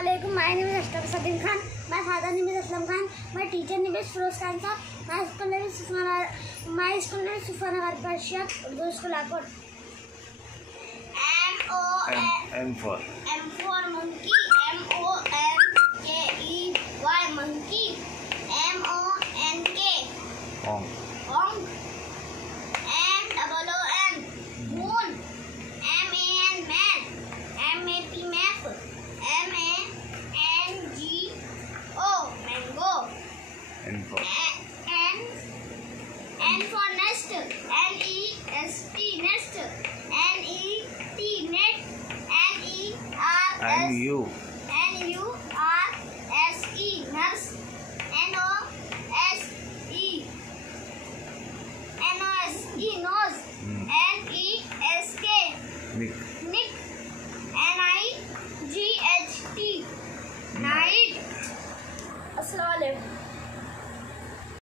वालेकुम, my name is Ashraf सदीम Khan, my father name is Aslam Khan, my teacher name is Firoz Khan साहब, my school name is सुफानगर Persia, Urdu school Akot. M for monkey.